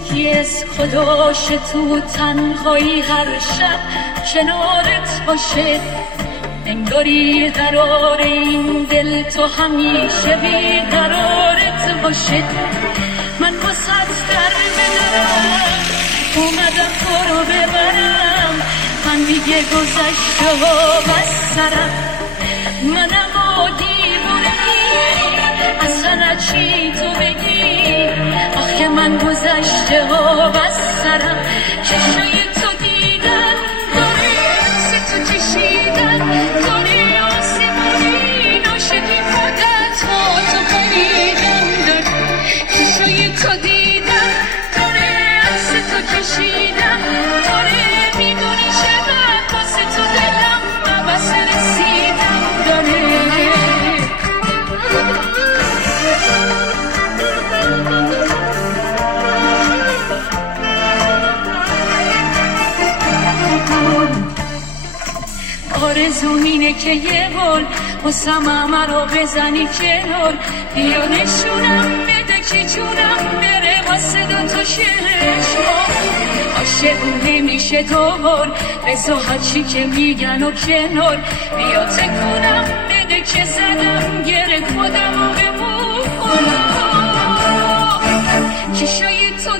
یکی از خداش تو تنهایی هر شب کنارت باشه، انگاری قرار این دل تو همیشه بیقرارت باشه. من واسط در بدرم اومدم تو رو ببرم، من دیگه گذشته ها بس سرم، منم و دیوونگی اصلا چی تو بگی، آخه من گذشته ها بس سرم. چشای تو دیدن داره عکس تو چشیدن داره آسمونی ناشدی فقط با تو خریدن داره. چشای تو دیدن داره عکس تو کشیدن داره، میدونی چقدر واسه تو دلم عوض رسیدن داره. آرزوم اینه که یه بار واسم همه رو بزنی کنار، بیا نشونم بده که جونم بره واسه دوتا چشما. عاشق نمیشه دوبار بزا هرچی که میگن و کنار، بیا تکونم بده که زدم گره خودم و بمون. چشای تو